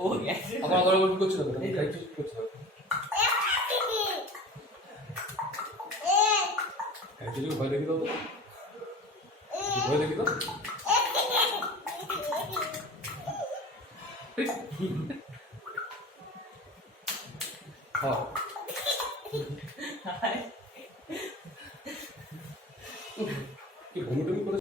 ও গেছে আমার ঘরে কি করছিল তো এই কি করছিল একচুয়ালি ভয় দেখি তো ভয় দেখি তো হ্যাঁ